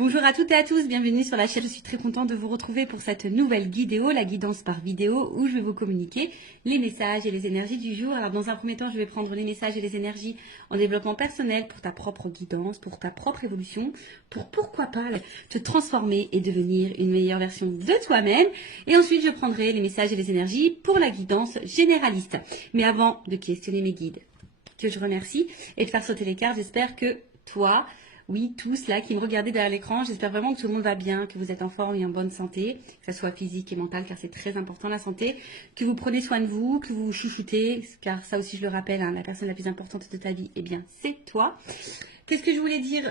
Bonjour à toutes et à tous, bienvenue sur la chaîne. Je suis très contente de vous retrouver pour cette nouvelle vidéo, la guidance par vidéo, où je vais vous communiquer les messages et les énergies du jour. Alors dans un premier temps, je vais prendre les messages et les énergies en développement personnel pour ta propre guidance, pour ta propre évolution, pour pourquoi pas te transformer et devenir une meilleure version de toi-même. Et ensuite, je prendrai les messages et les énergies pour la guidance généraliste. Mais avant de questionner mes guides, que je remercie, et de faire sauter les cartes, j'espère que toi, oui, tous là qui me regardez derrière l'écran, j'espère vraiment que tout le monde va bien, que vous êtes en forme et en bonne santé, que ce soit physique et mentale, car c'est très important la santé, que vous prenez soin de vous, que vous vous chouchoutez, car ça aussi je le rappelle, hein, la personne la plus importante de ta vie, eh bien c'est toi. Qu'est-ce que je voulais dire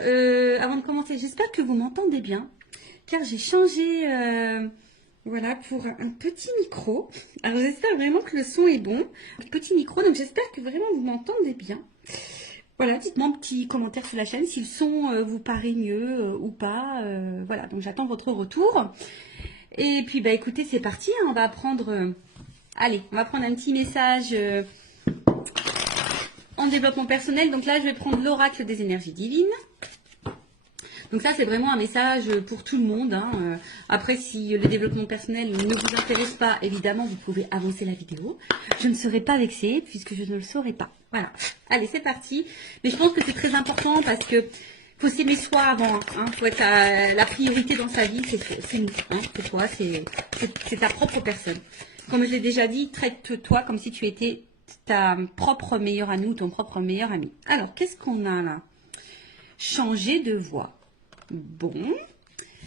avant de commencer? J'espère que vous m'entendez bien, car j'ai changé voilà, pour un petit micro. Alors j'espère vraiment que le son est bon. Un petit micro, donc j'espère que vraiment vous m'entendez bien. Voilà, dites-moi un petit commentaire sur la chaîne si le son vous paraît mieux ou pas. Voilà, donc j'attends votre retour. Et puis, bah écoutez, c'est parti. Hein, on va prendre... allez, on va prendre un petit message en développement personnel. Donc là, je vais prendre l'oracle des énergies divines. Donc ça, c'est vraiment un message pour tout le monde. Hein. Après, si le développement personnel ne vous intéresse pas, évidemment, vous pouvez avancer la vidéo. Je ne serai pas vexée puisque je ne le saurai pas. Voilà. Allez, c'est parti. Mais je pense que c'est très important parce que faut s'aimer soi avant. Hein. Faut être la priorité dans sa vie, c'est nous. Hein. C'est toi, c'est ta propre personne. Comme je l'ai déjà dit, traite-toi comme si tu étais ta propre meilleure amie ou ton propre meilleur ami. Alors, qu'est-ce qu'on a là? Changer de voix. Bon,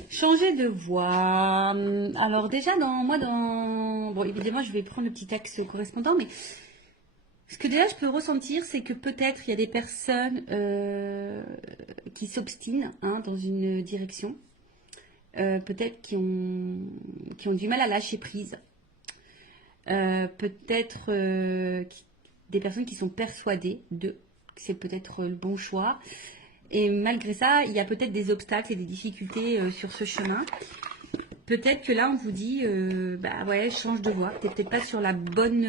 changer de voix. Alors déjà, bon, évidemment, je vais prendre le petit axe correspondant, mais ce que déjà je peux ressentir, c'est que peut-être il y a des personnes qui s'obstinent hein, dans une direction, peut-être qui ont du mal à lâcher prise, peut-être des personnes qui sont persuadées que c'est peut-être le bon choix. Et malgré ça, il y a peut-être des obstacles et des difficultés sur ce chemin. Peut-être que là, on vous dit, bah ouais, change de voie. Tu n'es peut-être pas sur la bonne,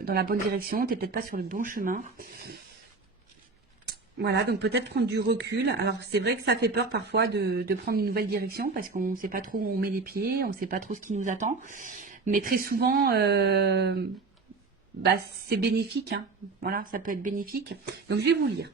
dans la bonne direction. Tu n'es peut-être pas sur le bon chemin. Voilà, donc peut-être prendre du recul. Alors, c'est vrai que ça fait peur parfois de prendre une nouvelle direction parce qu'on ne sait pas trop où on met les pieds, on ne sait pas trop ce qui nous attend. Mais très souvent, bah, c'est bénéfique. Hein. Voilà, ça peut être bénéfique. Donc, je vais vous lire.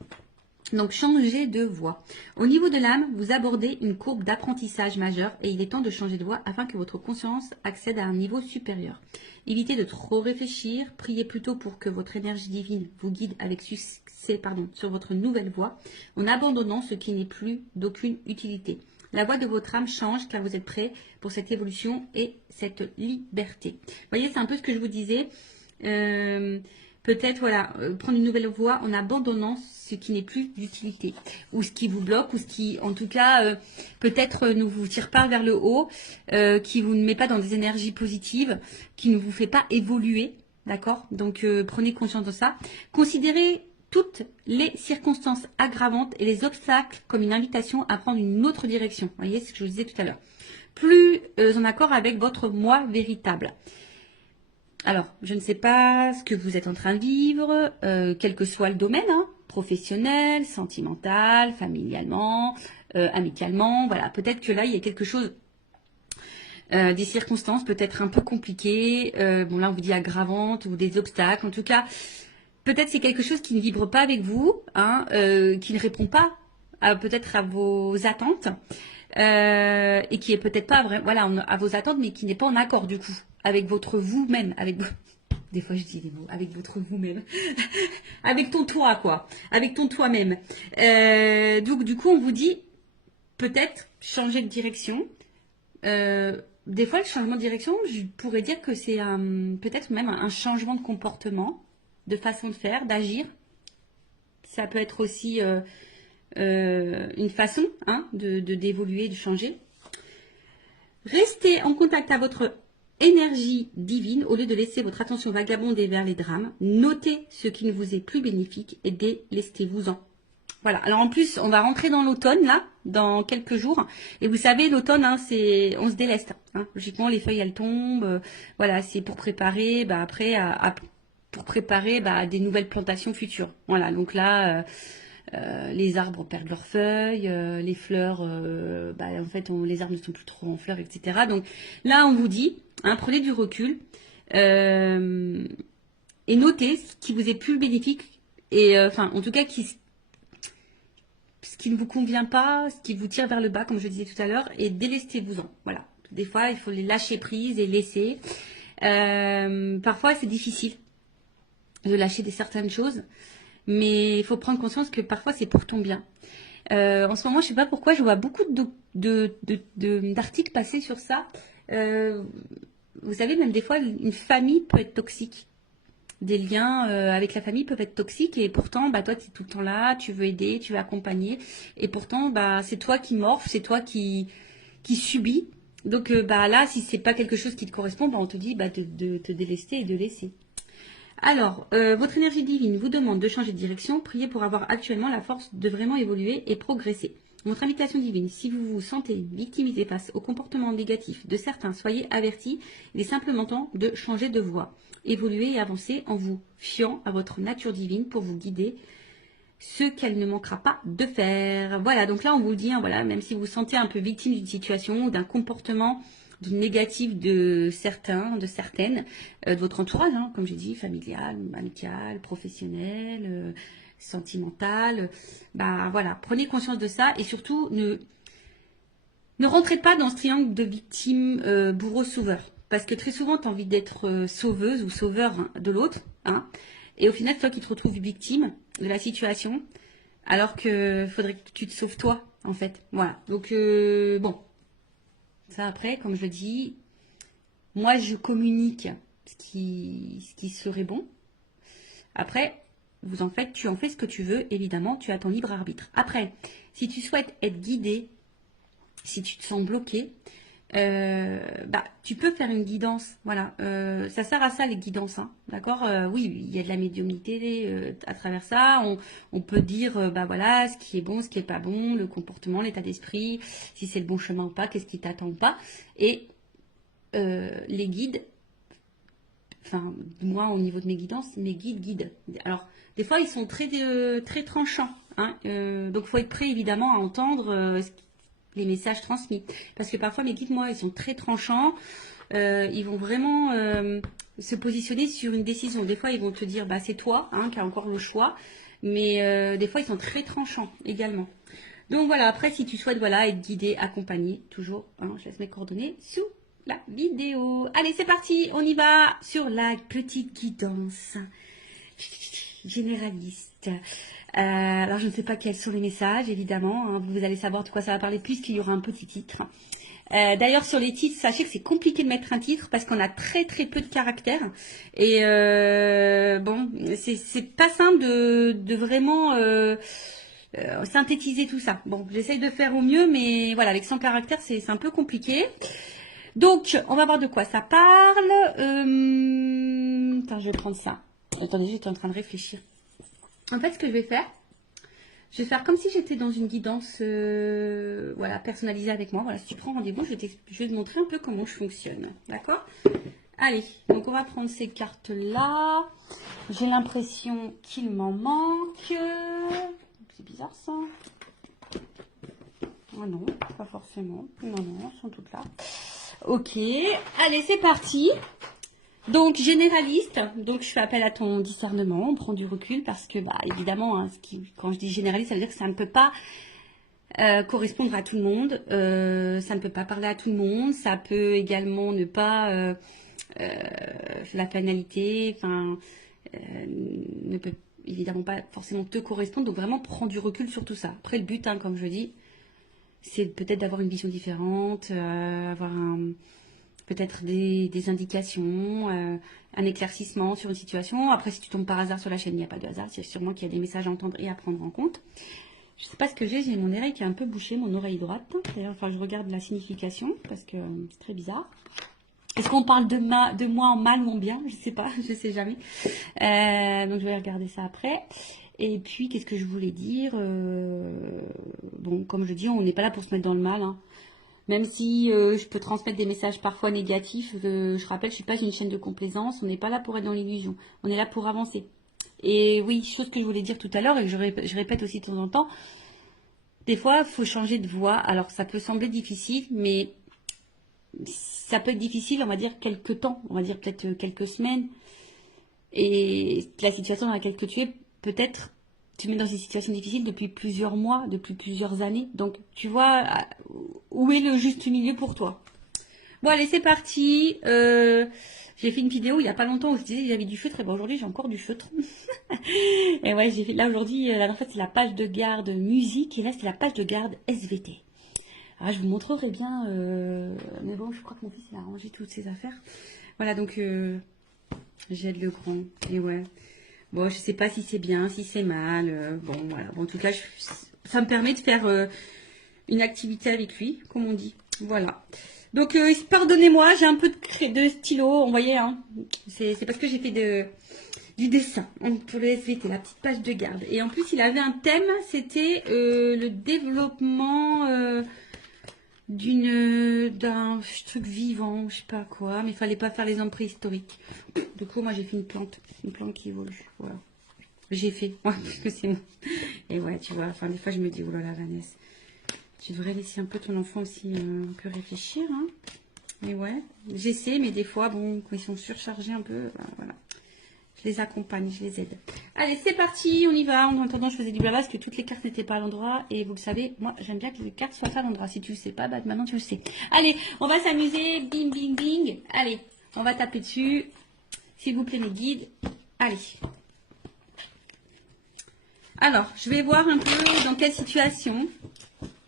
Donc, changer de voie. Au niveau de l'âme, vous abordez une courbe d'apprentissage majeur et il est temps de changer de voie afin que votre conscience accède à un niveau supérieur. Évitez de trop réfléchir, priez plutôt pour que votre énergie divine vous guide avec succès sur votre nouvelle voie en abandonnant ce qui n'est plus d'aucune utilité. La voie de votre âme change car vous êtes prêt pour cette évolution et cette liberté. Vous voyez, c'est un peu ce que je vous disais. Peut-être, voilà, prendre une nouvelle voie en abandonnant ce qui n'est plus d'utilité, ou ce qui vous bloque, ou ce qui, en tout cas, peut-être ne vous tire pas vers le haut, qui vous ne met pas dans des énergies positives, qui ne vous fait pas évoluer, d'accord? Donc, prenez conscience de ça. Considérez toutes les circonstances aggravantes et les obstacles comme une invitation à prendre une autre direction. Vous voyez ce que je vous disais tout à l'heure. Plus en accord avec votre moi véritable. Alors, je ne sais pas ce que vous êtes en train de vivre, quel que soit le domaine, hein, professionnel, sentimental, familialement, amicalement. Voilà, peut-être que là, il y a quelque chose, des circonstances peut-être un peu compliquées. Bon, là, on vous dit aggravantes ou des obstacles. En tout cas, peut-être c'est quelque chose qui ne vibre pas avec vous, hein, qui ne répond pas peut-être à vos attentes. Et qui est peut-être pas voilà, à vos attentes, mais qui n'est pas en accord du coup avec votre vous-même, des fois je dis des mots, avec votre vous-même, avec ton toi quoi, avec ton toi-même. Donc du coup on vous dit peut-être changer de direction. Des fois le changement de direction, je pourrais dire que c'est peut-être même un changement de comportement, de façon de faire, d'agir. Ça peut être aussi une façon hein, d'évoluer, de changer. Restez en contact avec votre énergie divine au lieu de laisser votre attention vagabonder vers les drames. Notez ce qui ne vous est plus bénéfique et délestez-vous-en. Voilà, alors en plus, on va rentrer dans l'automne, là, dans quelques jours. Et vous savez, l'automne, hein, on se déleste. Hein. Logiquement, les feuilles, elles tombent. Voilà, c'est pour préparer, bah, après, pour préparer bah, des nouvelles plantations futures. Voilà, donc là... les arbres perdent leurs feuilles, les fleurs, en fait, les arbres ne sont plus trop en fleurs, etc. Donc là, on vous dit, hein, prenez du recul et notez ce qui vous est plus bénéfique et, en tout cas, ce qui ne vous convient pas, ce qui vous tire vers le bas, comme je disais tout à l'heure, et délestez-vous-en. Voilà. Des fois, il faut les lâcher prise et laisser. Parfois, c'est difficile de lâcher certaines choses, mais il faut prendre conscience que parfois, c'est pour ton bien. En ce moment, je ne sais pas pourquoi, je vois beaucoup d'articles passer sur ça. Vous savez, même des fois, une famille peut être toxique. Des liens avec la famille peuvent être toxiques et pourtant, toi, tu es tout le temps là, tu veux aider, tu veux accompagner. Et pourtant, c'est toi qui morphes, c'est toi qui subis. Donc là, si c'est pas quelque chose qui te correspond, on te dit de te délester et de laisser. Alors, votre énergie divine vous demande de changer de direction. Priez pour avoir actuellement la force de vraiment évoluer et progresser. Votre invitation divine, si vous vous sentez victimisé face au comportement négatif de certains, soyez avertis. Il est simplement temps de changer de voie. Évoluer et avancer en vous fiant à votre nature divine pour vous guider ce qu'elle ne manquera pas de faire. Voilà, donc là on vous dit, voilà, même si vous vous sentez un peu victime d'une situation ou d'un comportement négatif de certains, de certaines, de votre entourage, comme j'ai dit, familial, amical, professionnel, sentimental, voilà, prenez conscience de ça et surtout ne rentrez pas dans ce triangle de victime, bourreau, sauveur. Parce que très souvent, tu as envie d'être sauveuse ou sauveur de l'autre. Et au final, c'est toi qui te retrouves victime de la situation. Alors que faudrait que tu te sauves toi, en fait. Voilà. Donc, bon. Ça, après, comme je le dis, moi, je communique ce qui serait bon. Après, tu en fais ce que tu veux. Évidemment, tu as ton libre arbitre. Après, si tu souhaites être guidé, si tu te sens bloqué, tu peux faire une guidance, voilà. Ça sert à ça les guidances, d'accord. Oui, il y a de la médiumnité à travers ça. On peut dire, voilà, ce qui est bon, ce qui est pas bon, le comportement, l'état d'esprit, si c'est le bon chemin ou pas, qu'est-ce qui t'attend ou pas. Et les guides, moi au niveau de mes guidances, mes guides. Alors des fois ils sont très très tranchants, donc faut être prêt évidemment à entendre les messages transmis. Parce que parfois, mes guides, moi, ils sont très tranchants. Ils vont vraiment se positionner sur une décision. Des fois, ils vont te dire, c'est toi qui as encore le choix. Mais des fois, ils sont très tranchants également. Donc voilà, après, si tu souhaites être guidé, accompagné, toujours, je laisse mes coordonnées sous la vidéo. Allez, c'est parti, on y va sur la petite guidance généraliste. Alors, je ne sais pas quels sont les messages, évidemment. Vous allez savoir de quoi ça va parler puisqu'il y aura un petit titre. D'ailleurs, sur les titres, sachez que c'est compliqué de mettre un titre parce qu'on a très très peu de caractères. Et c'est pas simple de vraiment synthétiser tout ça. Bon, j'essaye de faire au mieux, mais voilà, avec 100 caractères, c'est un peu compliqué. Donc, on va voir de quoi ça parle. Attends, je vais prendre ça. Attendez, j'étais en train de réfléchir. En fait, ce que je vais faire comme si j'étais dans une guidance personnalisée avec moi. Voilà, si tu prends rendez-vous, je vais te montrer un peu comment je fonctionne. D'accord? Allez, donc on va prendre ces cartes-là. J'ai l'impression qu'il m'en manque. C'est bizarre ça. Ah non, pas forcément. Non, elles sont toutes là. Ok, allez, c'est parti. Donc, généraliste, donc je fais appel à ton discernement, on prend du recul parce que, évidemment, quand je dis généraliste, ça veut dire que ça ne peut pas correspondre à tout le monde, ça ne peut pas parler à tout le monde, ça peut également ne pas, la finalité, ne peut évidemment pas forcément te correspondre, donc vraiment prends du recul sur tout ça. Après, le but, comme je dis, c'est peut-être d'avoir une vision différente, avoir peut-être des indications, un éclaircissement sur une situation. Après, si tu tombes par hasard sur la chaîne, il n'y a pas de hasard. C'est sûrement qu'il y a des messages à entendre et à prendre en compte. Je ne sais pas ce que j'ai mon oreille qui est un peu bouchée, mon oreille droite. D'ailleurs, je regarde la signification parce que c'est très bizarre. Est-ce qu'on parle de moi en mal ou en bien? Je ne sais pas, je ne sais jamais. Donc, je vais regarder ça après. Et puis, qu'est-ce que je voulais dire? Bon, comme je dis, on n'est pas là pour se mettre dans le mal, Même si je peux transmettre des messages parfois négatifs, je rappelle, je ne suis pas une chaîne de complaisance, on n'est pas là pour être dans l'illusion, on est là pour avancer. Et oui, chose que je voulais dire tout à l'heure et que je répète aussi de temps en temps, des fois, il faut changer de voie. Alors, ça peut sembler difficile, mais ça peut être difficile, on va dire, quelques temps, on va dire peut-être quelques semaines. Et la situation dans laquelle tu es, peut-être, tu mets dans une situation difficile depuis plusieurs mois, depuis plusieurs années. Donc, tu vois, où est le juste milieu pour toi? Bon, allez, c'est parti. J'ai fait une vidéo il y a pas longtemps où je disais que j'avais du feutre. Et ben aujourd'hui, j'ai encore du feutre. Et ouais, j'ai fait là aujourd'hui. La dernière fois, c'est la page de garde musique. Et là, c'est la page de garde SVT. Alors, je vous montrerai bien. Mais bon, je crois que mon fils, il a rangé toutes ses affaires. Voilà, donc j'aide le grand. Et ouais. Bon, je sais pas si c'est bien, si c'est mal. Bon, voilà. Bon, en tout cas, ça me permet de faire une activité avec lui, comme on dit. Voilà. Donc, pardonnez-moi, j'ai un peu de stylo, vous voyez, hein. C'est parce que j'ai fait du dessin pour le SVT, la petite page de garde. Et en plus, il avait un thème, c'était le développement d'un truc vivant, je sais pas quoi, mais il fallait pas faire les hommes préhistoriques. Du coup, moi, j'ai fait une plante qui évolue, voilà. J'ai fait, ouais, parce que c'est moi. Et ouais, tu vois, enfin, des fois, je me dis, oh là là, Vanessa, tu devrais laisser un peu ton enfant aussi un peu réfléchir, hein. Mais ouais, j'essaie, mais des fois, bon, quand ils sont surchargés un peu, ben, voilà. Je les accompagne, je les aide. Allez, c'est parti, on y va. En attendant, je faisais du blabla parce que toutes les cartes n'étaient pas à l'endroit. Et vous le savez, moi, j'aime bien que les cartes soient à l'endroit. Si tu le sais pas, bah, maintenant tu le sais. Allez, on va s'amuser. Bing, bing, bing. Allez, on va taper dessus. S'il vous plaît, mes guides. Allez. Alors, je vais voir un peu dans quelle situation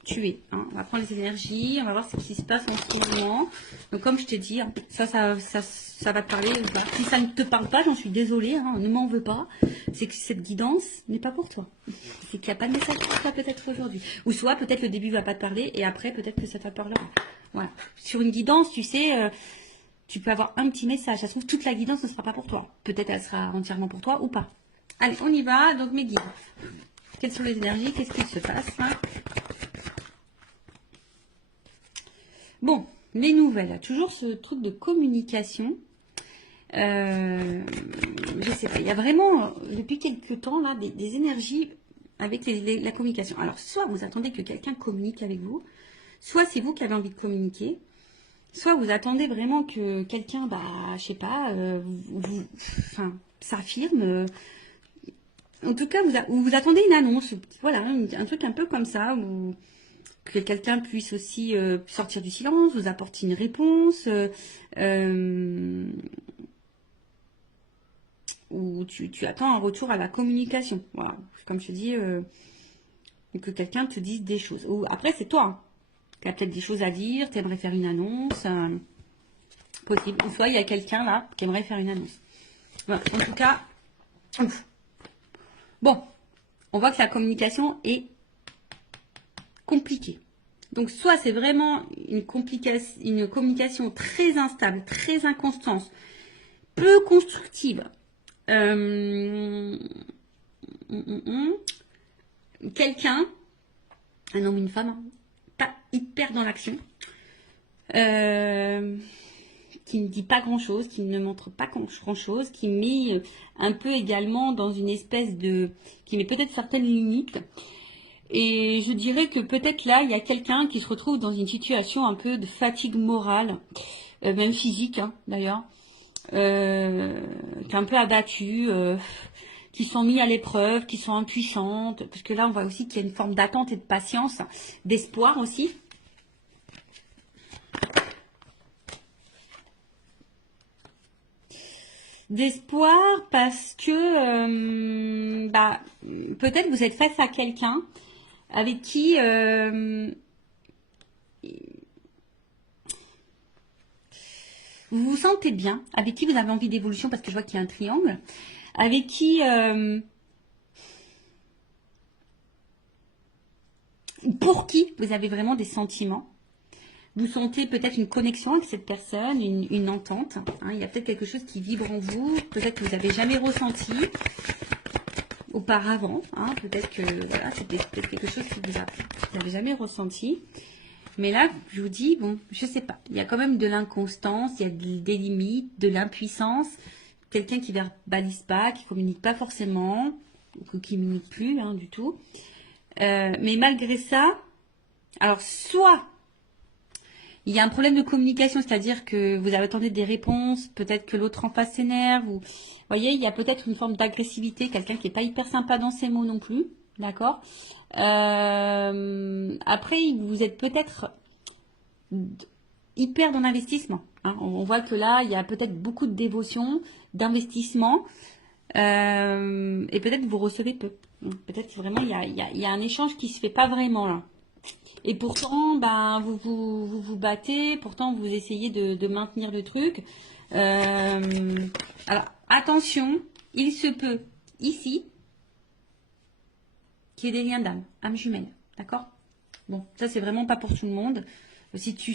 tu es. Hein. On va prendre les énergies, on va voir ce qui se passe en ce moment. Donc, comme je t'ai dit, hein, ça va te parler. Voilà. Si ça ne te parle pas, j'en suis désolée, hein, ne m'en veux pas. C'est que cette guidance n'est pas pour toi. C'est qu'il n'y a pas de message pour toi peut-être aujourd'hui. Ou soit peut-être le début ne va pas te parler et après peut-être que ça te parlera. Voilà. Sur une guidance, tu sais, tu peux avoir un petit message. Ça se trouve, toute la guidance ne sera pas pour toi. Peut-être elle sera entièrement pour toi ou pas. Allez, on y va. Donc, mes guides. Quelles sont les énergies? Qu'est-ce qui se passe, hein? Bon, les nouvelles. Toujours ce truc de communication. Je sais pas. Il y a vraiment, depuis quelques temps, là, des énergies avec la communication. Alors, soit vous attendez que quelqu'un communique avec vous, soit c'est vous qui avez envie de communiquer, soit vous attendez vraiment que quelqu'un, bah, je sais pas, enfin, s'affirme. En tout cas, vous attendez une annonce. Voilà, un truc un peu comme ça, où que quelqu'un puisse aussi sortir du silence, vous apporter une réponse, ou tu attends un retour à la communication. Voilà. Comme je te dis, que quelqu'un te dise des choses. Ou après, c'est toi hein, qui as peut-être des choses à dire, tu aimerais faire une annonce, possible. Ou soit il y a quelqu'un là qui aimerait faire une annonce. Voilà. En tout cas, ouf. Bon, on voit que la communication est compliquée. Donc, soit c'est vraiment une communication très instable, très inconstante, peu constructive. Quelqu'un, un homme ou une femme, pas hyper dans l'action, qui ne dit pas grand-chose, qui ne montre pas grand-chose, qui met un peu également dans une espèce de... qui met peut-être certaines limites. Et je dirais que peut-être là, il y a quelqu'un qui se retrouve dans une situation un peu de fatigue morale, même physique hein, d'ailleurs, qui est un peu abattue, qui sont mis à l'épreuve, qui sont impuissantes, parce que là, on voit aussi qu'il y a une forme d'attente et de patience, d'espoir aussi. D'espoir parce que bah, peut-être vous êtes face à quelqu'un avec qui vous vous sentez bien, avec qui vous avez envie d'évolution, parce que je vois qu'il y a un triangle, avec qui pour qui vous avez vraiment des sentiments. Vous sentez peut-être une connexion avec cette personne, une entente. Hein, il y a peut-être quelque chose qui vibre en vous, peut-être que vous n'avez jamais ressenti auparavant. Hein, peut-être que voilà, c'était peut-être quelque chose que vous n'avez jamais ressenti. Mais là, je vous dis, bon, je sais pas. Il y a quand même de l'inconstance, il y a des limites, de l'impuissance. quelqu'un qui verbalise pas, qui communique pas forcément, ou qui communique plus hein, du tout. Mais malgré ça, alors soit il y a un problème de communication, c'est-à-dire que vous attendez des réponses, peut-être que l'autre en face s'énerve, ou vous voyez, il y a peut-être une forme d'agressivité, quelqu'un qui n'est pas hyper sympa dans ses mots non plus, d'accord. Après, vous êtes peut-être hyper dans l'investissement. Hein. On voit que là, il y a peut-être beaucoup de dévotion, d'investissement, et peut-être vous recevez peu. Peut-être vraiment il y a un échange qui se fait pas vraiment là. Et pourtant, ben, vous battez, pourtant vous essayez de maintenir le truc. Alors, attention, il se peut, ici, qu'il y ait des liens d'âme, âme jumelle, d'accord? Bon, ça c'est vraiment pas pour tout le monde. Si tu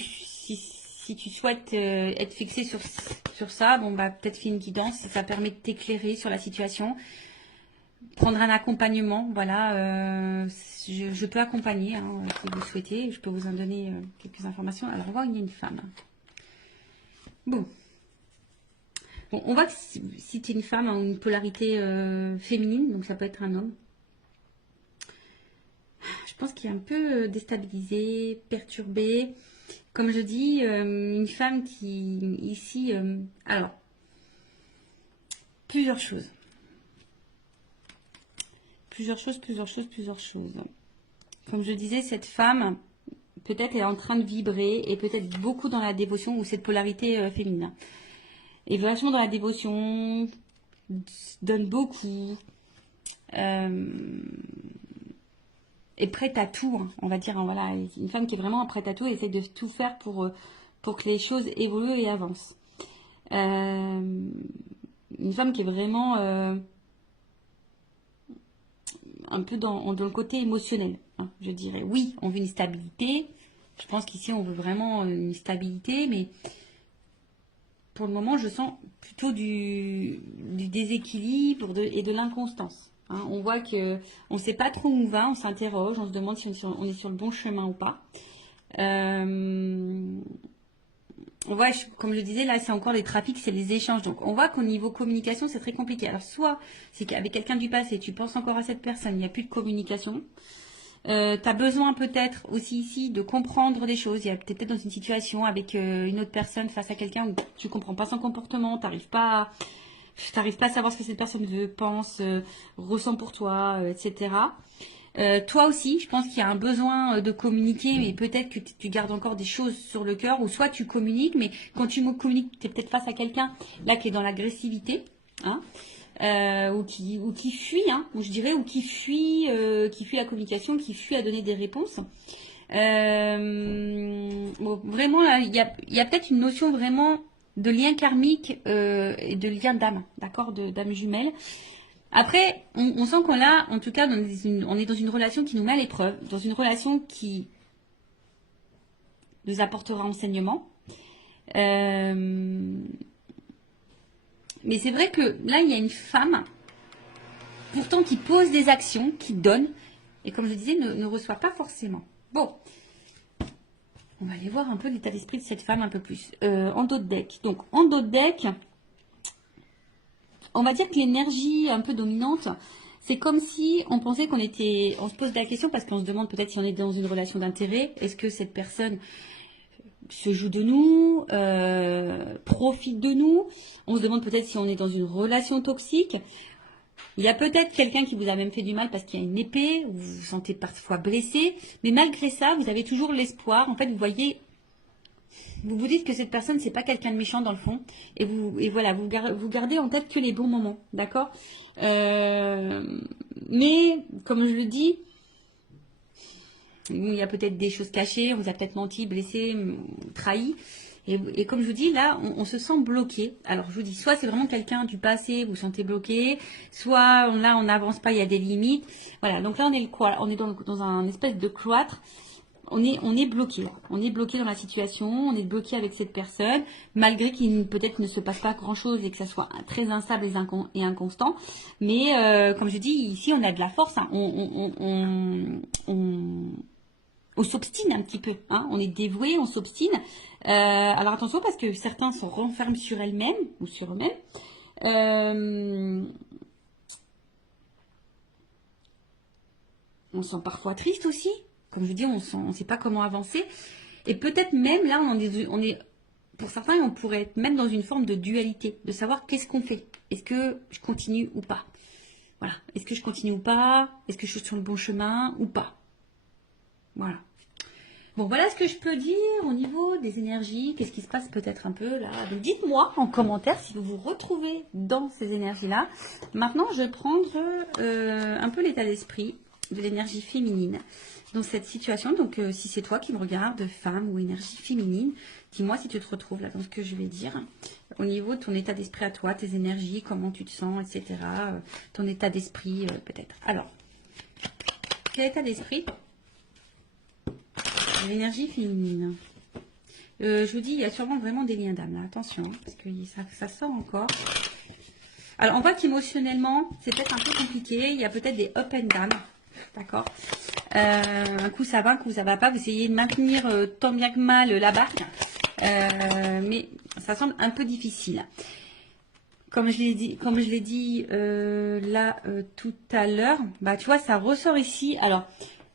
souhaites être fixé sur ça, bon, bah, peut-être fais une guidance, ça permet de t'éclairer sur la situation. Prendre un accompagnement, voilà, je peux accompagner hein, si vous souhaitez, je peux vous en donner quelques informations. Alors on voit qu'il y a une femme. Bon, on voit que si tu es une femme en une polarité féminine, donc ça peut être un homme. Je pense qu'il est un peu déstabilisé, perturbé. Comme je dis, une femme qui ici, alors plusieurs choses. Plusieurs choses. Comme je disais, cette femme, peut-être est en train de vibrer et peut-être beaucoup dans la dévotion ou cette polarité féminine. Et vachement dans la dévotion, donne beaucoup, est prête à tout, hein, on va dire. Hein, voilà, une femme qui est vraiment prête à tout et essaie de tout faire pour que les choses évoluent et avancent. Une femme qui est vraiment... un peu dans le côté émotionnel, hein, je dirais. Oui, on veut une stabilité. Je pense qu'ici, on veut vraiment une stabilité, mais pour le moment, je sens plutôt du déséquilibre et de l'inconstance. Hein. On voit que on ne sait pas trop où on va, on s'interroge, on se demande si on est sur le bon chemin ou pas. Ouais, comme je disais, là, c'est encore les trafics, c'est les échanges. Donc, on voit qu'au niveau communication, c'est très compliqué. Alors, soit c'est qu'avec quelqu'un du passé, tu penses encore à cette personne, il n'y a plus de communication. Tu as besoin peut-être aussi ici de comprendre des choses. Il y a peut-être dans une situation avec une autre personne face à quelqu'un où tu comprends pas son comportement, t'arrives pas à savoir ce que cette personne veut, pense, ressent pour toi, etc. Toi aussi, je pense qu'il y a un besoin de communiquer, mais peut-être que tu gardes encore des choses sur le cœur, ou soit tu communiques, mais quand tu communiques, tu es peut-être face à quelqu'un là qui est dans l'agressivité, hein, ou qui fuit, hein, ou je dirais, ou qui fuit la communication, qui fuit à donner des réponses. Bon, vraiment, là, il y a peut-être une notion vraiment de lien karmique et de lien d'âme, d'accord, d'âme jumelle. Après, on sent qu'on a, en tout cas, on est dans une relation qui nous met à l'épreuve, dans une relation qui nous apportera enseignement. Mais c'est vrai que là, il y a une femme, pourtant qui pose des actions, qui donne, et comme je disais, ne reçoit pas forcément. Bon, on va aller voir un peu l'état d'esprit de cette femme un peu plus. En dos de deck. Donc, en dos de deck, on va dire que l'énergie un peu dominante, c'est comme si on pensait on se pose la question parce qu'on se demande peut-être si on est dans une relation d'intérêt. Est-ce que cette personne se joue de nous, profite de nous? On se demande peut-être si on est dans une relation toxique. Il y a peut-être quelqu'un qui vous a même fait du mal parce qu'il y a une épée, vous vous sentez parfois blessé, mais malgré ça, vous avez toujours l'espoir. En fait, vous voyez, vous vous dites que cette personne, c'est pas quelqu'un de méchant dans le fond, et voilà, vous gardez en tête que les bons moments, d'accord. Mais comme je le dis, il y a peut-être des choses cachées, on vous a peut-être menti, blessé, trahi. Et comme je vous dis, là, on se sent bloqué. Alors, je vous dis, soit c'est vraiment quelqu'un du passé, vous vous sentez bloqué, soit là, on n'avance pas, il y a des limites. Voilà, donc là, on est dans un espèce de cloître. On est bloqué. On est bloqué dans la situation, on est bloqué avec cette personne, malgré qu'il peut-être ne se passe pas grand-chose et que ça soit très instable et inconstant. Mais comme je dis, ici, on a de la force. Hein. On s'obstine un petit peu, hein. On est dévoué, on s'obstine. Alors attention parce que certains se renferment sur elles-mêmes ou sur eux-mêmes. Euh, on se sent parfois triste aussi. Comme je dis, on ne sait pas comment avancer. Et peut-être même, là, on est, pour certains, on pourrait être même dans une forme de dualité, de savoir qu'est-ce qu'on fait. Est-ce que je continue ou pas? Voilà. Est-ce que je continue ou pas? Est-ce que je suis sur le bon chemin ou pas? Voilà. Bon, voilà ce que je peux dire au niveau des énergies. Qu'est-ce qui se passe peut-être un peu là? Donc, dites-moi en commentaire si vous vous retrouvez dans ces énergies-là. Maintenant, je vais prendre un peu l'état d'esprit de l'énergie féminine dans cette situation. Donc, si c'est toi qui me regardes, femme ou énergie féminine, dis-moi si tu te retrouves là dans ce que je vais dire. Au niveau de ton état d'esprit à toi, tes énergies, comment tu te sens, etc. Ton état d'esprit peut-être. Alors, quel état d'esprit? L'énergie féminine. Je vous dis, il y a sûrement vraiment des liens d'âme là. Attention, hein, parce que ça sort encore. Alors, on voit qu'émotionnellement, c'est peut-être un peu compliqué. Il y a peut-être des up and down. D'accord. Un coup ça va, un coup ça va pas. Vous essayez de maintenir tant bien que mal la barque. Mais ça semble un peu difficile. Comme je l'ai dit là tout à l'heure, bah tu vois, ça ressort ici. Alors,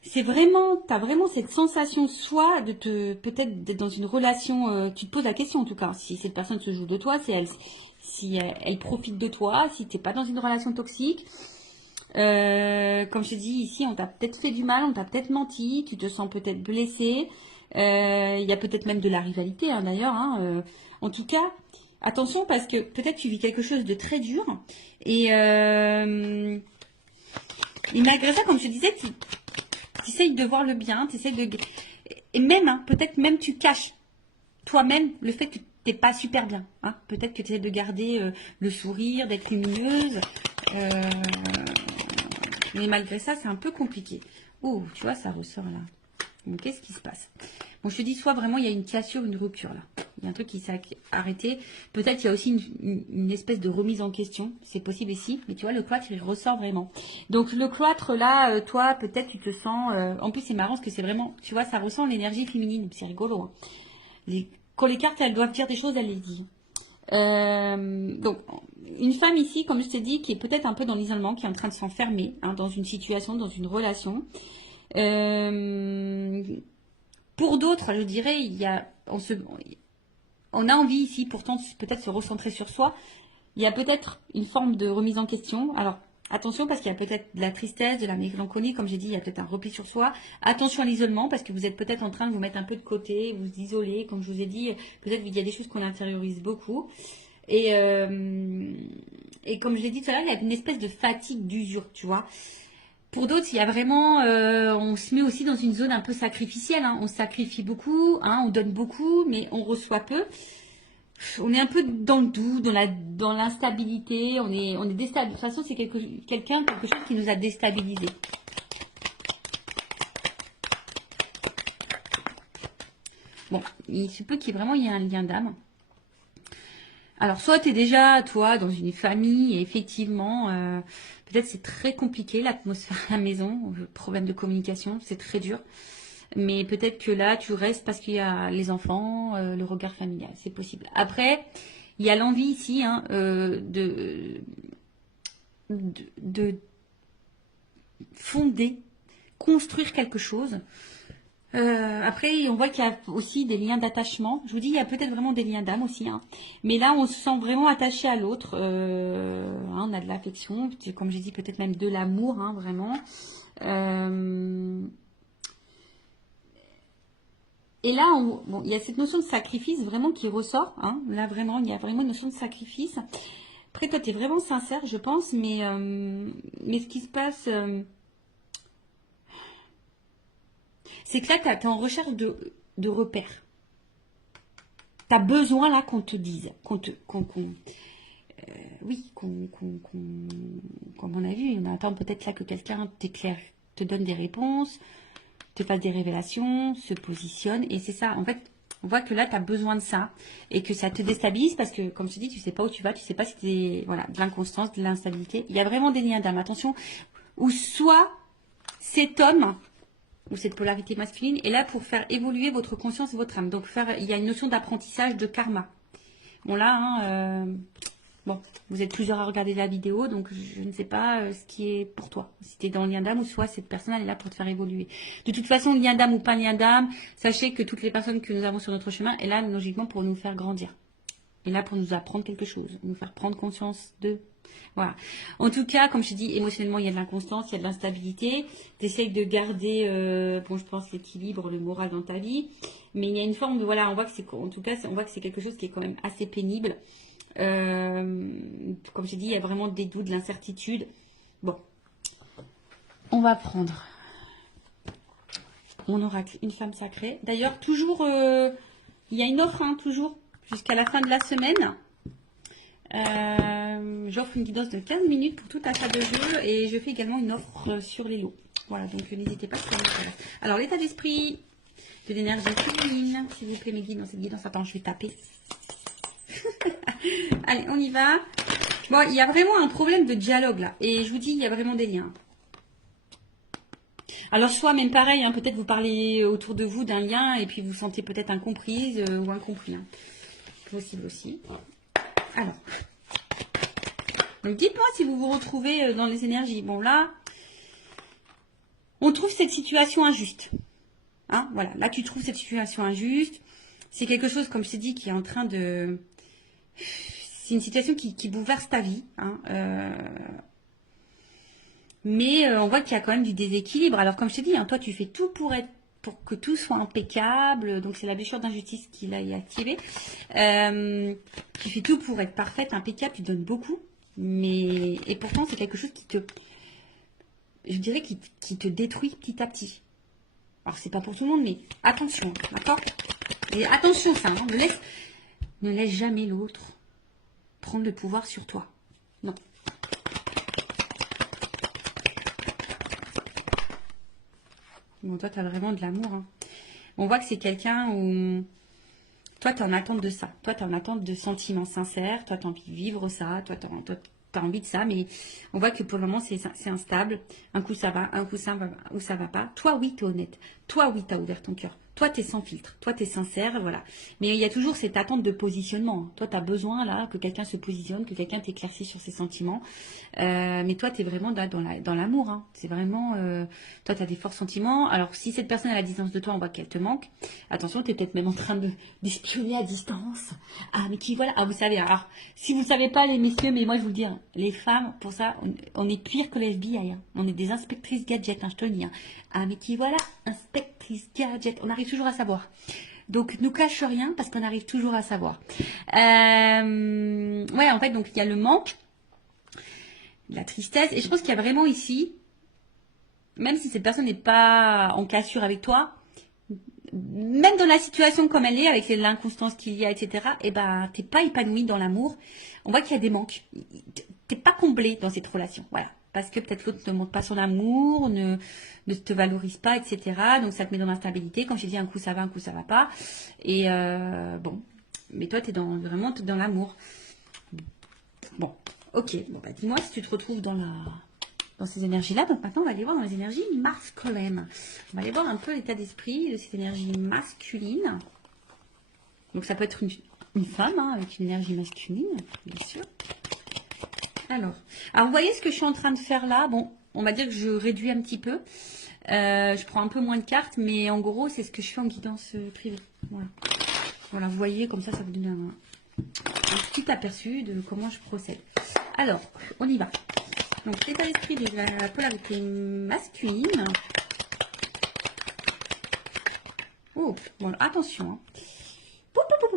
c'est vraiment, tu as vraiment cette sensation soit de peut-être d'être dans une relation, tu te poses la question en tout cas, si cette personne se joue de toi, si elle profite de toi, si tu n'es pas dans une relation toxique. Comme je te dis ici, on t'a peut-être fait du mal, on t'a peut-être menti, tu te sens peut-être blessé. Il y a peut-être même de la rivalité hein, d'ailleurs. Hein, en tout cas, attention parce que peut-être tu vis quelque chose de très dur. Et malgré ça, comme je te disais, tu essayes de voir le bien, tu essayes de... Et même, hein, peut-être même tu caches toi-même le fait que tu n'es pas super bien. Hein. Peut-être que tu essaies de garder le sourire, d'être lumineuse. Mais malgré ça, c'est un peu compliqué. Oh, tu vois, ça ressort là. Donc, qu'est-ce qui se passe? Bon, je te dis, soit vraiment il y a une cassure, une rupture là. Il y a un truc qui s'est arrêté. Peut-être il y a aussi une espèce de remise en question. C'est possible ici. Mais tu vois, le cloître, il ressort vraiment. Donc, le cloître là, toi, peut-être tu te sens... en plus, c'est marrant parce que c'est vraiment... Tu vois, ça ressent l'énergie féminine. C'est rigolo. Hein. Quand les cartes, elles doivent dire des choses, elles les disent. Donc, une femme ici, comme je t'ai dit, qui est peut-être un peu dans l'isolement, qui est en train de s'enfermer hein, dans une situation, dans une relation. Pour d'autres, je dirais, on a envie ici, pourtant, peut-être se recentrer sur soi. Il y a peut-être une forme de remise en question. Alors, attention, parce qu'il y a peut-être de la tristesse, de la mélancolie, comme j'ai dit, il y a peut-être un repli sur soi. Attention à l'isolement, parce que vous êtes peut-être en train de vous mettre un peu de côté, vous isoler, comme je vous ai dit, peut-être qu'il y a des choses qu'on intériorise beaucoup. Et comme je l'ai dit tout à l'heure, il y a une espèce de fatigue, d'usure, tu vois. Pour d'autres, il y a vraiment, on se met aussi dans une zone un peu sacrificielle. Hein. On sacrifie beaucoup, hein, on donne beaucoup, mais on reçoit peu. On est un peu dans le doute, dans l'instabilité. On est déstabilisé. De toute façon, c'est quelque chose qui nous a déstabilisés. Bon, il se peut qu'il y ait vraiment un lien d'âme. Alors, soit tu es déjà, toi, dans une famille, et effectivement, peut-être c'est très compliqué, l'atmosphère à la maison, problème de communication, c'est très dur. Mais peut-être que là, tu restes parce qu'il y a les enfants, le regard familial, c'est possible. Après, il y a l'envie ici hein, de fonder, construire quelque chose. Après, on voit qu'il y a aussi des liens d'attachement. Je vous dis, il y a peut-être vraiment des liens d'âme aussi. Hein. Mais là, on se sent vraiment attaché à l'autre. Hein, on a de l'affection, comme j'ai dit, peut-être même de l'amour, hein, vraiment. Et là, bon, il y a cette notion de sacrifice vraiment qui ressort. Hein. Là, vraiment, il y a vraiment une notion de sacrifice. Après, toi, tu es vraiment sincère, je pense. Mais ce qui se passe... c'est que là, tu es en recherche de repères. Tu as besoin là qu'on te dise, oui, comme on a vu, on attend peut-être là que quelqu'un t'éclaire, te donne des réponses, te fasse des révélations, se positionne. Et c'est ça, en fait, on voit que là, tu as besoin de ça et que ça te déstabilise parce que, comme je te dis, tu sais pas où tu vas, tu sais pas si c'est voilà, de l'inconstance, de l'instabilité. Il y a vraiment des liens d'âme, attention, ou soit cet homme ou cette polarité masculine est là pour faire évoluer votre conscience et votre âme. Donc, il y a une notion d'apprentissage de karma. Bon, là, hein, Bon, vous êtes plusieurs à regarder la vidéo, donc je ne sais pas ce qui est pour toi. Si tu es dans le lien d'âme ou soit cette personne elle est là pour te faire évoluer. De toute façon, lien d'âme ou pas lien d'âme, sachez que toutes les personnes que nous avons sur notre chemin est là logiquement pour nous faire grandir. Et là pour nous apprendre quelque chose, nous faire prendre conscience de... Voilà. En tout cas, comme je te dis, émotionnellement, il y a de l'inconstance, il y a de l'instabilité. Tu essayes de garder, bon, je pense, l'équilibre, le moral dans ta vie. Mais il y a une forme de... Voilà, on voit que c'est... En tout cas, on voit que c'est quelque chose qui est quand même assez pénible. Comme j'ai dit, il y a vraiment des doutes, de l'incertitude. Bon, on va prendre mon oracle, une femme sacrée. D'ailleurs, toujours, il y a une offre, hein, toujours, jusqu'à la fin de la semaine. J'offre une guidance de 15 minutes pour tout achat de jeu et je fais également une offre sur les lots. Voilà, donc n'hésitez pas si ça vous intéresse. Alors, l'état d'esprit de l'énergie féminine, s'il vous plaît, mes guides dans cette guidance. Attends, je vais taper. Allez, on y va. Bon, il y a vraiment un problème de dialogue là. Et je vous dis, il y a vraiment des liens. Alors, soit même pareil, hein, peut-être vous parlez autour de vous d'un lien et puis vous sentez peut-être incomprise ou incompris. Hein. Possible aussi. Alors. Donc, dites-moi si vous vous retrouvez dans les énergies. Bon, là, on trouve cette situation injuste. Hein, voilà, là, tu trouves cette situation injuste. C'est quelque chose, comme je t'ai dit, qui est en train de... C'est une situation qui bouleverse ta vie. Hein, mais on voit qu'il y a quand même du déséquilibre. Alors, comme je t'ai dit, hein, toi, tu fais tout pour que tout soit impeccable. Donc, c'est la blessure d'injustice qui l'a activée. Tu fais tout pour être parfaite, impeccable. Tu donnes beaucoup. Et pourtant, c'est quelque chose je dirais, qui te détruit petit à petit. Alors, c'est pas pour tout le monde, mais attention, d'accord? Et attention, ça, hein, ne laisse jamais l'autre prendre le pouvoir sur toi. Non. Bon, toi, tu as vraiment de l'amour. Hein. On voit que c'est quelqu'un où... Toi, tu es en attente de ça. Toi, tu es en attente de sentiments sincères. Toi, tu as envie de vivre ça. Toi, tu as envie de ça. Mais on voit que pour le moment, c'est instable. Un coup, ça va. Un coup, ça va pas. Toi, oui, tu es honnête. Toi, oui, tu as ouvert ton cœur. Toi, tu es sans filtre. Toi, tu es sincère. Voilà. Mais il y a toujours cette attente de positionnement. Toi, tu as besoin là que quelqu'un se positionne, que quelqu'un t'éclaircisse sur ses sentiments. Mais toi, tu es vraiment là dans l'amour. Hein. C'est vraiment... toi, tu as des forts sentiments. Alors, si cette personne est à la distance de toi, on voit qu'elle te manque. Attention, tu es peut-être même en train d'espionner à distance. Ah, mais qui voilà. Ah, vous savez. Alors, si vous ne savez pas, les messieurs, mais moi, je vous le dis, hein, les femmes, pour ça, on est pire que les FBI. Hein. On est des inspectrices gadgets, hein, je te le dis. Hein. Ah, mais qui voilà, inspectrice gadget. On arrive toujours à savoir. Donc, ne cache rien parce qu'on arrive toujours à savoir. Ouais, en fait, donc, il y a le manque, la tristesse. Et je pense qu'il y a vraiment ici, même si cette personne n'est pas en cassure avec toi, même dans la situation comme elle est, avec l'inconstance qu'il y a, etc., eh ben, t'es pas épanoui dans l'amour. On voit qu'il y a des manques. T'es pas comblé dans cette relation. Voilà. Parce que peut-être l'autre ne montre pas son amour, ne te valorise pas, etc. Donc ça te met dans l'instabilité. Comme je dis, un coup ça va, un coup ça va pas. Et bon. Mais toi, t'es vraiment dans l'amour. Bon. Ok. Bon, bah, dis-moi si tu te retrouves dans ces énergies-là. Donc maintenant, on va aller voir dans les énergies masculines. On va aller voir un peu l'état d'esprit de cette énergie masculine. Donc ça peut être une femme hein, avec une énergie masculine, bien sûr. Alors, vous voyez ce que je suis en train de faire là? Bon, on va dire que je réduis un petit peu. Je prends un peu moins de cartes, mais en gros, c'est ce que je fais en guidance privée. Voilà. Voilà, vous voyez, comme ça vous donne un petit aperçu de comment je procède. Alors, on y va. Donc, l'état d'esprit de la polarité masculine. Oh, bon, attention. Hein.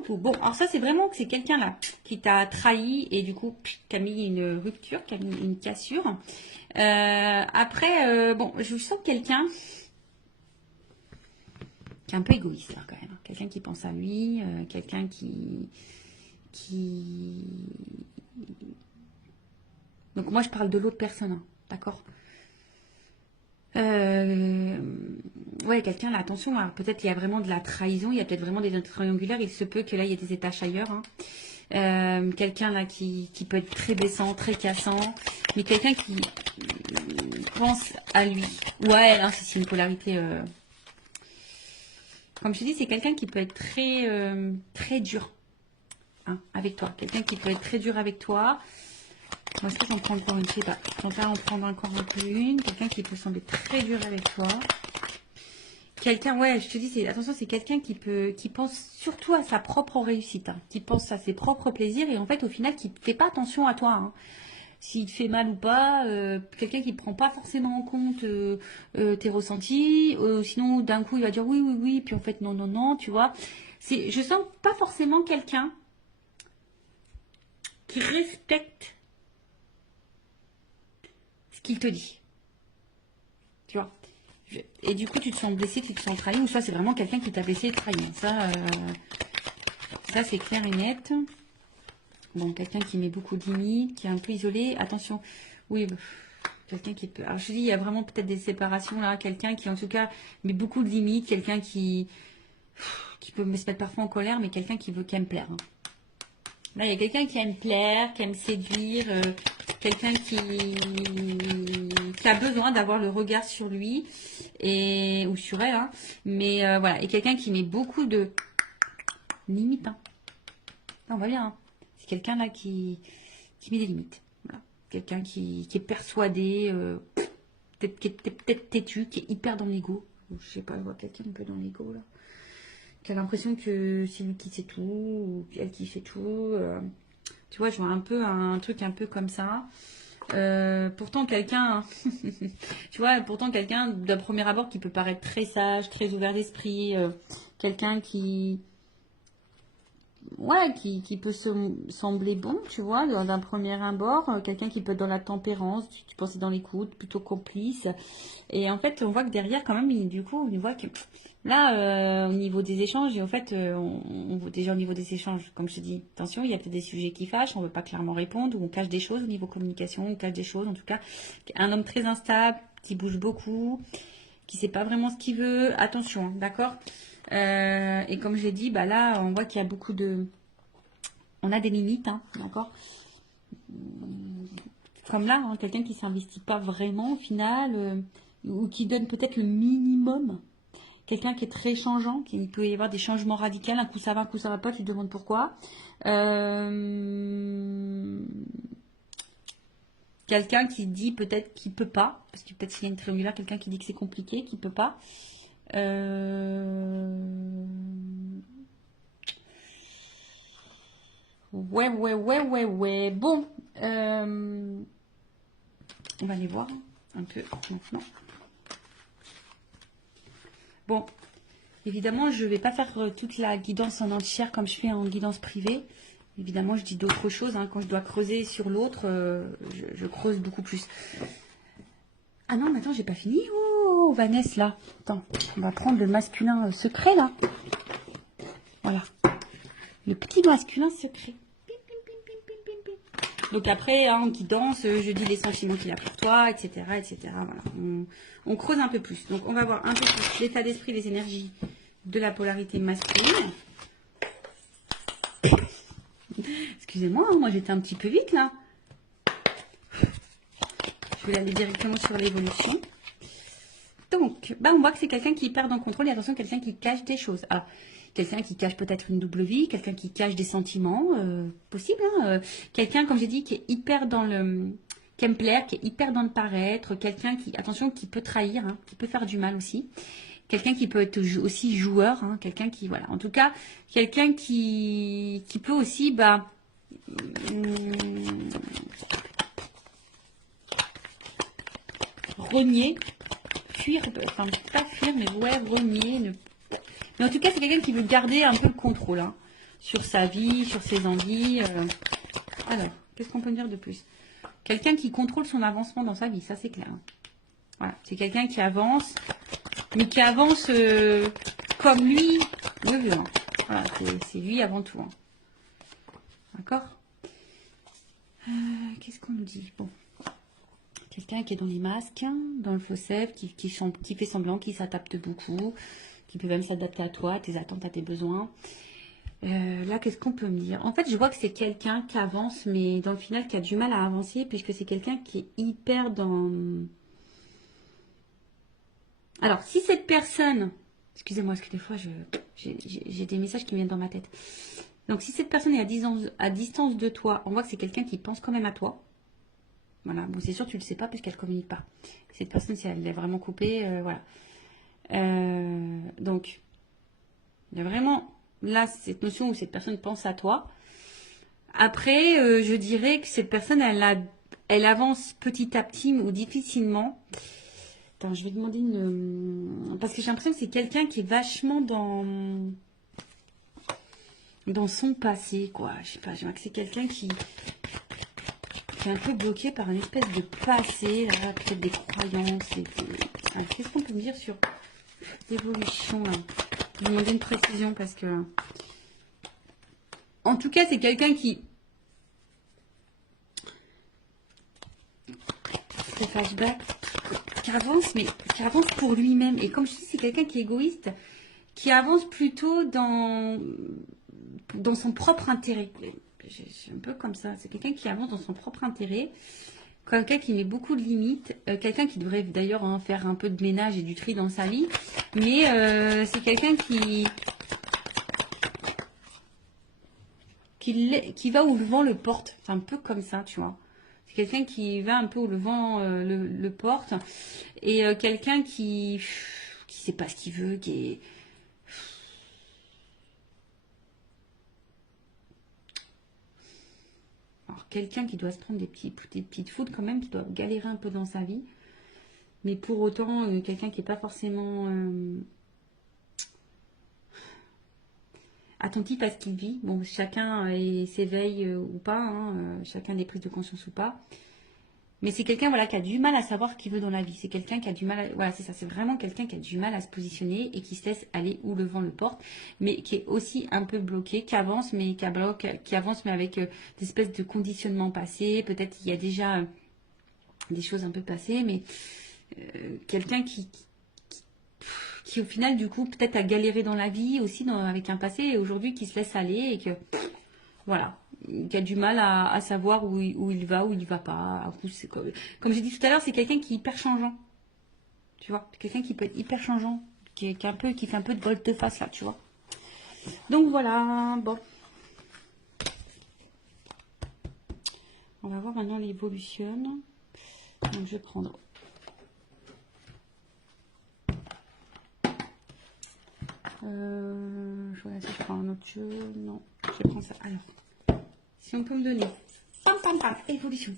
Bon, alors ça, c'est vraiment que c'est quelqu'un là qui t'a trahi et du coup, qui a mis une rupture, qui a mis une cassure. Après, bon, je sens quelqu'un qui est un peu égoïste là, quand même. Quelqu'un qui pense à lui, quelqu'un qui... Donc moi, je parle de l'autre personne, hein, d'accord? Ouais, quelqu'un là, attention, peut-être il y a vraiment de la trahison, il y a peut-être vraiment des triangulaires, il se peut que là il y ait des étages ailleurs. Hein. Quelqu'un là qui peut être très blessant, très cassant, mais quelqu'un qui pense à lui. Ouais, non, c'est une polarité. Comme je dis, c'est quelqu'un qui peut être très dur. hein, avec toi. Quelqu'un qui peut être très dur avec toi. Est-ce que j'en prends encore une? Je sais pas. Donc là, on prend encore un peu une. Quelqu'un qui peut sembler très dur avec toi. Quelqu'un, ouais, je te dis, attention, c'est quelqu'un qui pense surtout à sa propre réussite, hein, qui pense à ses propres plaisirs et en fait, au final, qui ne fait pas attention à toi, hein. S'il te fait mal ou pas, quelqu'un qui ne prend pas forcément en compte tes ressentis, sinon d'un coup il va dire oui, oui, oui, puis en fait non, non, non, tu vois. Je sens pas forcément quelqu'un qui respecte ce qu'il te dit, tu vois. Et du coup tu te sens blessé, tu te sens trahi, ou soit c'est vraiment quelqu'un qui t'a blessé et trahi. Ça c'est clair et net. Bon, quelqu'un qui met beaucoup de limites, qui est un peu isolé, attention, oui, quelqu'un qui peut... Alors je dis, il y a vraiment peut-être des séparations là, quelqu'un qui en tout cas met beaucoup de limites, quelqu'un qui peut me se mettre parfois en colère, mais quelqu'un qui aime plaire, hein. Là, il y a quelqu'un qui aime plaire, qui aime séduire, quelqu'un qui a besoin d'avoir le regard sur lui, ou sur elle, hein. Mais voilà, et quelqu'un qui met beaucoup de limites, hein. On va bien, hein. C'est quelqu'un là qui met des limites. Voilà. Quelqu'un qui est persuadé, qui est peut-être têtu, qui est hyper dans l'ego. Je sais pas, je vois quelqu'un un peu dans l'ego là. Qui a l'impression que c'est lui qui sait tout, ou elle qui fait tout. Tu vois, je vois un peu un truc un peu comme ça. Pourtant quelqu'un, tu vois, pourtant quelqu'un d'un premier abord qui peut paraître très sage, très ouvert d'esprit, quelqu'un ouais, qui peut sembler bon, tu vois, d'un premier abord, quelqu'un qui peut être dans la tempérance, tu pensais dans l'écoute, plutôt complice. Et en fait, on voit que derrière, quand même, du coup, on voit que là, au niveau des échanges, et en fait, on voit déjà au niveau des échanges, comme je te dis, attention, il y a peut-être des sujets qui fâchent, on ne veut pas clairement répondre, ou on cache des choses au niveau communication, on cache des choses, en tout cas, un homme très instable, qui bouge beaucoup, qui ne sait pas vraiment ce qu'il veut, attention, hein, d'accord? Et comme j'ai dit, bah là, on voit qu'il y a beaucoup de... On a des limites, hein, d'accord? Comme là, hein, quelqu'un qui ne s'investit pas vraiment au final, ou qui donne peut-être le minimum. Quelqu'un qui est très changeant, il peut y avoir des changements radicaux, un coup ça va, un coup ça va pas, tu te demandes pourquoi. Quelqu'un qui dit peut-être qu'il peut pas, parce que peut-être s'il y a une triangulaire, quelqu'un qui dit que c'est compliqué, qu'il peut pas. Ouais, ouais, ouais, ouais, ouais. Bon, on va aller voir un peu maintenant. Bon, évidemment, je ne vais pas faire toute la guidance en entière comme je fais en guidance privée. Évidemment, je dis d'autres choses, hein. Quand je dois creuser sur l'autre, je creuse beaucoup plus. Ah non, mais attends, j'ai pas fini. Oh, Vanessa, là. Attends, on va prendre le masculin secret, là. Voilà. Le petit masculin secret. Donc après, hein, en guidance, je dis les sentiments qu'il a pour toi, etc. etc. Voilà. On creuse un peu plus. Donc on va voir un peu plus l'état d'esprit, les énergies de la polarité masculine. Excusez-moi, hein, moi j'étais un petit peu vite là. Je vais aller directement sur l'évolution. Donc, bah, on voit que c'est quelqu'un qui perd en contrôle et attention, quelqu'un qui cache des choses. Alors, quelqu'un qui cache peut-être une double vie, quelqu'un qui cache des sentiments, possible, hein, quelqu'un, comme j'ai dit, qui est hyper dans le... qui aime plaire, qui est hyper dans le paraître, quelqu'un qui, attention, qui peut trahir, hein, qui peut faire du mal aussi. Quelqu'un qui peut être aussi joueur, hein, quelqu'un qui, voilà, en tout cas, quelqu'un qui peut aussi, bah... renier, fuir, enfin pas fuir, mais ouais, renier. Mais en tout cas, c'est quelqu'un qui veut garder un peu le contrôle, hein, sur sa vie, sur ses envies. Alors, qu'est-ce qu'on peut dire de plus? Quelqu'un qui contrôle son avancement dans sa vie, ça c'est clair, hein. Voilà, c'est quelqu'un qui avance, mais qui avance comme lui le veut, hein. Voilà, c'est lui avant tout, hein. D'accord? Qu'est-ce qu'on nous dit? Bon. Quelqu'un qui est dans les masques, dans le faux self, qui fait semblant, qui s'adapte beaucoup, qui peut même s'adapter à toi, à tes attentes, à tes besoins. Là, qu'est-ce qu'on peut me dire? En fait, je vois que c'est quelqu'un qui avance, mais dans le final, qui a du mal à avancer, puisque c'est quelqu'un qui est hyper dans... Alors, si cette personne... Excusez-moi, parce que des fois, j'ai des messages qui viennent dans ma tête. Donc, si cette personne est à distance de toi, on voit que c'est quelqu'un qui pense quand même à toi. Voilà, bon, c'est sûr, tu ne le sais pas puisqu'elle ne communique pas. Cette personne, si elle est vraiment coupée, voilà. Donc, il y a vraiment là cette notion où cette personne pense à toi. Après, je dirais que cette personne, elle avance petit à petit ou difficilement. Attends, je vais demander une... Parce que j'ai l'impression que c'est quelqu'un qui est vachement dans son passé, quoi. Je sais pas, j'ai l'impression que c'est quelqu'un qui est un peu bloqué par une espèce de passé, peut-être des croyances. Qu'est-ce qu'on peut me dire sur l'évolution là? Je vais demander une précision parce que... En tout cas, c'est quelqu'un qui... C'est flashback. Qui avance, mais qui avance pour lui-même. Et comme je dis, c'est quelqu'un qui est égoïste, qui avance plutôt dans son propre intérêt. Je suis un peu comme ça. C'est quelqu'un qui avance dans son propre intérêt. Quelqu'un qui met beaucoup de limites. Quelqu'un qui devrait d'ailleurs faire un peu de ménage et du tri dans sa vie. Mais c'est quelqu'un qui va où le vent le porte. C'est un peu comme ça, tu vois. C'est quelqu'un qui va un peu où le vent le porte. Et quelqu'un qui sait pas ce qu'il veut, qui est... Alors, quelqu'un qui doit se prendre des petites fautes quand même, qui doit galérer un peu dans sa vie. Mais pour autant, quelqu'un qui n'est pas forcément... attentif à ce qu'il vit. Bon, chacun s'éveille ou pas, hein, chacun a des prises de conscience ou pas. Mais c'est quelqu'un voilà, qui a du mal à savoir ce qu'il veut dans la vie. C'est quelqu'un qui a du mal à... Voilà, c'est ça. C'est vraiment quelqu'un qui a du mal à se positionner et qui se laisse aller où le vent le porte, mais qui est aussi un peu bloqué, qui avance, mais qui avance, mais avec des espèces de conditionnements passés. Peut-être qu'il y a déjà des choses un peu passées, mais quelqu'un qui au final, du coup, peut-être a galéré dans la vie aussi avec un passé et aujourd'hui qui se laisse aller et que... Voilà, qui a du mal à savoir où il va, où il ne va pas. Comme j'ai dit tout à l'heure, c'est quelqu'un qui est hyper changeant. Tu vois, quelqu'un qui peut être hyper changeant, qui fait un peu de volte-face là, tu vois. Donc voilà, bon. On va voir maintenant l'évolution. Donc je vais prendre... je regarde si je prends un autre jeu. Non, je vais prendre ça. Alors... Si on peut me donner. Pam, pam, pam. Évolution.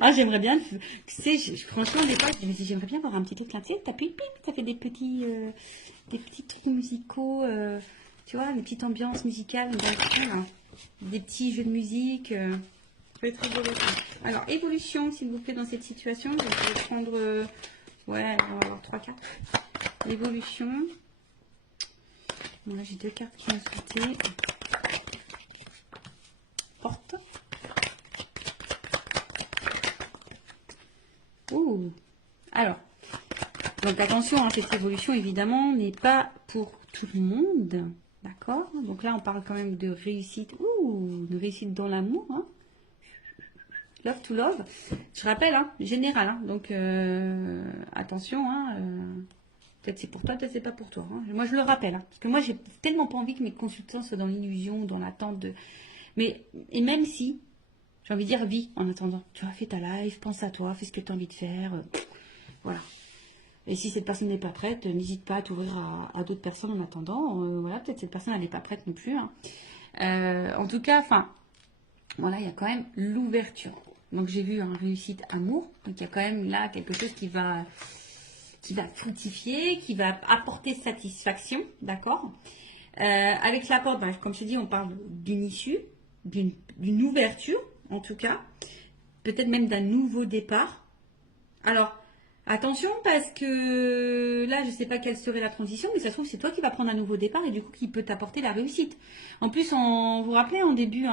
Ah, j'aimerais bien. Tu sais, franchement, des fois, je me dis, j'aimerais bien avoir un petit truc là. Tu sais, t'appuies, pip, ça fait des petits trucs musicaux. Tu vois, des petites ambiances musicales. Des petits jeux de musique. Ça va être rigolo. Alors, évolution, s'il vous plaît, dans cette situation. Je vais prendre. Ouais, on va avoir 3 cartes. L'évolution. Bon, là, j'ai 2 cartes qui m'ont sauté. Porte. Ouh. Alors, donc attention, cette évolution évidemment n'est pas pour tout le monde, d'accord? Donc là, on parle quand même de réussite, de réussite dans l'amour, hein. Love to love. Je rappelle, général, donc attention, peut-être c'est pour toi, peut-être c'est pas pour toi. Moi, je le rappelle, parce que moi, j'ai tellement pas envie que mes consultants soient dans l'illusion, dans l'attente de... Mais, et même si, j'ai envie de dire, vis en attendant. Tu vois, fais ta life, pense à toi, fais ce que tu as envie de faire. Voilà. Et si cette personne n'est pas prête, n'hésite pas à t'ouvrir à d'autres personnes en attendant. Voilà, peut-être cette personne, elle n'est pas prête non plus. En tout cas, voilà, il y a quand même l'ouverture. Donc, j'ai vu réussite amour. Donc, il y a quand même là quelque chose qui va fructifier, qui va apporter satisfaction, d'accord? Avec la porte, comme je te dis, on parle d'une issue, d'une ouverture, en tout cas. Peut-être même d'un nouveau départ. Alors, attention, parce que là, je ne sais pas quelle serait la transition, mais ça se trouve, c'est toi qui vas prendre un nouveau départ et du coup, qui peut t'apporter la réussite. En plus, vous vous rappelez en début,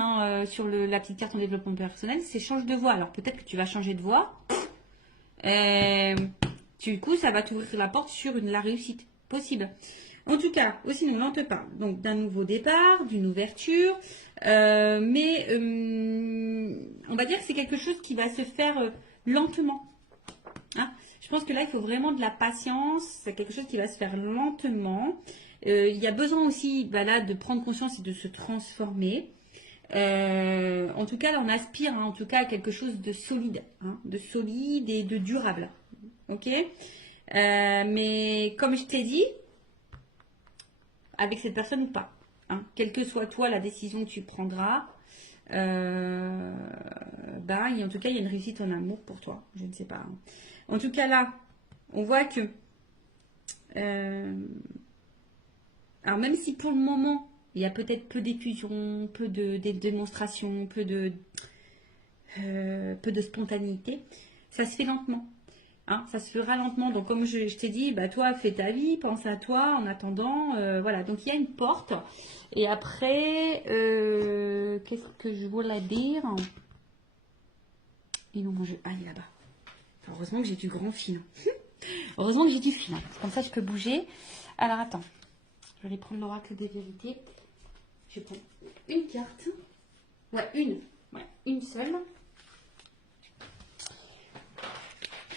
sur la petite carte en développement personnel, c'est change de voie. Alors, peut-être que tu vas changer de voie. Du coup, ça va t'ouvrir la porte sur la réussite possible. En tout cas, aussi, nous, là, on te parle donc d'un nouveau départ, d'une ouverture, mais on va dire que c'est quelque chose qui va se faire lentement. Je pense que là, il faut vraiment de la patience. C'est quelque chose qui va se faire lentement. Il y a besoin aussi bah là, de prendre conscience et de se transformer. En tout cas, là, on aspire hein, en tout cas à quelque chose de solide, hein, de solide et de durable. Ok. Mais comme je t'ai dit, avec cette personne ou pas, hein, quelle que soit toi la décision que tu prendras, bah, en tout cas, il y a une réussite en amour pour toi. Je ne sais pas. Hein. En tout cas, là, on voit que. Alors, même si pour le moment, il y a peut-être peu d'effusion, peu de démonstration, peu de spontanéité, ça se fait lentement. Hein, ça se fera lentement. Donc, comme je t'ai dit, bah, toi, fais ta vie, pense à toi en attendant. Voilà. Donc, il y a une porte. Et après, qu'est-ce que je voulais dire? Et non, ah, il est là-bas. Heureusement que j'ai du grand fil. Heureusement que j'ai du fil. Hein. Comme ça, je peux bouger. Alors, attends. Je vais aller prendre l'oracle des vérités. Je prends une carte. Ouais, une. Ouais, une seule.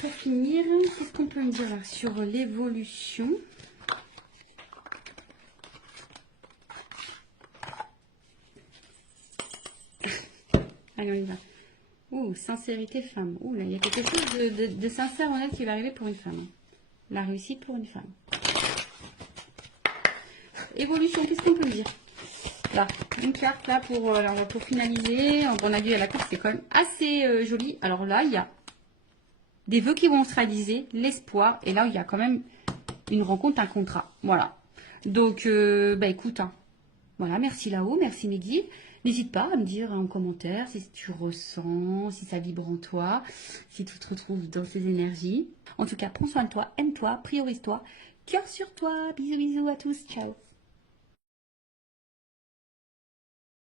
Pour finir, qu'est-ce qu'on peut me dire là sur l'évolution? Allez, on y va. Oh, sincérité femme. Oh là, il y a quelque chose de sincère, honnête qui va arriver pour une femme. La réussite pour une femme. Évolution, qu'est-ce qu'on peut me dire? Là, une carte là pour finaliser. On a vu à la carte, c'est quand même assez joli. Alors là, il y a des vœux qui vont se réaliser, l'espoir. Et là, il y a quand même une rencontre, un contrat. Voilà. Donc, bah écoute, hein, voilà, merci là-haut, merci mes guides. N'hésite pas à me dire en commentaire si tu ressens, si ça vibre en toi, si tu te retrouves dans ces énergies. En tout cas, prends soin de toi, aime-toi, priorise-toi, cœur sur toi. Bisous, bisous à tous, ciao.